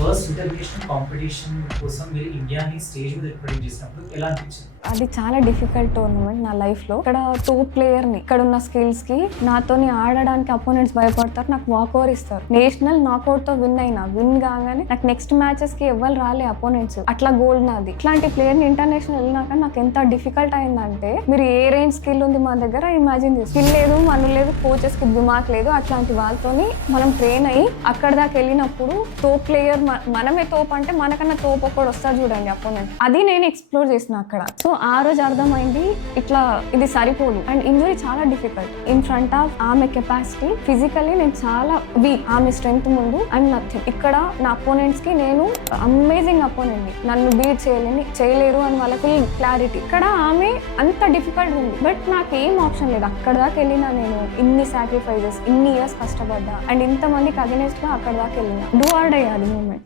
First international competition కోసం మీరు ఇండియాని స్టేజ్ మీద రిప్రజెంట్ చేసినప్పుడు ఎలా అనిపించింది? అది చాలా డిఫికల్ట్ టోర్నమెంట్ నా లైఫ్లో. ఇక్కడ టాప్ ప్లేయర్ని, ఇక్కడ ఉన్న స్కిల్స్కి నాతోని ఆడడానికి అపోనెంట్స్ భయపడతారు, నాకు వాక్ ఓవర్ ఇస్తారు. నేషనల్ నాకౌట్తో విన్ కాగానే నాకు నెక్స్ట్ మ్యాచెస్కి ఎవ్వరు రాలే అపోనెంట్స్, అట్లా గోల్డ్ నాది. ఇట్లాంటి ప్లేయర్ని ఇంటర్నేషనల్ వెళ్ళినాక నాకు ఎంత డిఫికల్ట్ అయిందంటే, మీరు ఏ రేంజ్ స్కిల్ ఉంది మా దగ్గర ఇమాజిన్ చేసి, స్కిల్ లేదు, మన లేదు, కోచెస్కి దిమాక్ లేదు. అట్లాంటి వాళ్ళతోని మనం ట్రైన్ అయ్యి అక్కడ దాకా వెళ్ళినప్పుడు టాప్ ప్లేయర్ మనమే తోపు అంటే మనకన్నా తోపు ఒకడు వస్తాడు చూడండి అపోనెంట్, అది నేను ఎక్స్ప్లోర్ చేసిన అక్కడ. సో ఆ రోజు అర్థమైంది ఇట్లా ఇది సరిపోదు. అండ్ ఇంజురీ చాలా డిఫికల్ట్ ఇన్ ఫ్రంట్ ఆఫ్ ఆమె కెపాసిటీ. ఫిజికల్లీ నేను చాలా వీక్, ఆమె స్ట్రెంగ్త్ ముందు ఐఎమ్ నథింగ్. ఇక్కడ నా అపోనెంట్స్ కి నేను అమేజింగ్ అపోనెంట్, నన్ను బీట్ చేయలేరు అని వాళ్ళకి క్లారిటీ. ఇక్కడ ఆమె అంత డిఫికల్ట్ ఉంది, బట్ నాకు ఏం ఆప్షన్ లేదు. అక్కడ దాకా వెళ్ళినా నేను, ఇన్ని సాక్రిఫైజెస్, ఇన్ని ఇయర్స్ కష్టపడ్డా అండ్ ఇంతమందికి అగెనెస్ట్ గా అక్కడ దాకా వెళ్ళినా. డూ ఆర్ డై అది మూమెంట్.